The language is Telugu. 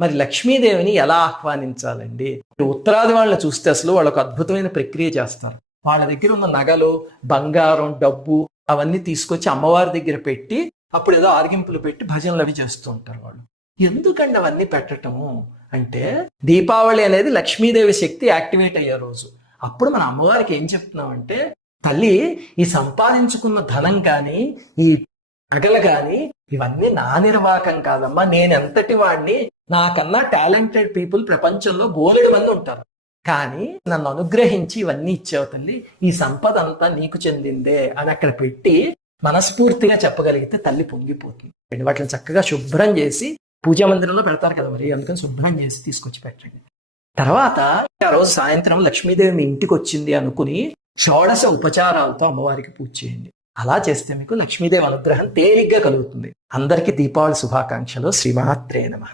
మరి లక్ష్మీదేవిని ఎలా ఆహ్వానించాలండి? ఉత్తరాది వాళ్ళని చూస్తే అసలు వాళ్ళు ఒక అద్భుతమైన ప్రక్రియ చేస్తారు. వాళ్ళ దగ్గర ఉన్న నగలు, బంగారం, డబ్బు అవన్నీ తీసుకొచ్చి అమ్మవారి దగ్గర పెట్టి అప్పుడు ఏదో ఆరగింపులు పెట్టి భజనలు అవి చేస్తూ ఉంటారు వాళ్ళు. ఎందుకండి అవన్నీ పెట్టటము అంటే, దీపావళి అనేది లక్ష్మీదేవి శక్తి యాక్టివేట్ అయ్యే రోజు. అప్పుడు మన అమ్మవారికి ఏం చెప్తున్నామంటే, తల్లి ఈ సంపాదించుకున్న ధనం కానీ, ఈ నగలు కానీ ఇవన్నీ నా నిర్వాహకం కాదమ్మా. నేను ఎంతటి వాడిని, నాకన్నా టాలెంటెడ్ పీపుల్ ప్రపంచంలో బోలెడు మంది ఉంటారు. కానీ నన్ను అనుగ్రహించి ఇవన్నీ ఇచ్చావు తల్లి, ఈ సంపద అంతా నీకు చెందిందే అని అక్కడ పెట్టి మనస్ఫూర్తిగా చెప్పగలిగితే తల్లి పొంగిపోతుంది. వాటిని చక్కగా శుభ్రం చేసి పూజా మందిరంలో పెడతారు కదా, మరి అందుకని శుభ్రం చేసి తీసుకొచ్చి పెట్టండి. తర్వాత ఆ రోజు సాయంత్రం లక్ష్మీదేవి మీ ఇంటికి వచ్చింది అనుకుని షోడశ ఉపచారాలతో అమ్మవారికి పూజ చేయండి. అలా చేస్తే మీకు లక్ష్మీదేవి అనుగ్రహం తేలిగ్గా కలుగుతుంది. అందరికీ దీపావళి శుభాకాంక్షలు. శ్రీమాత్రే నమః.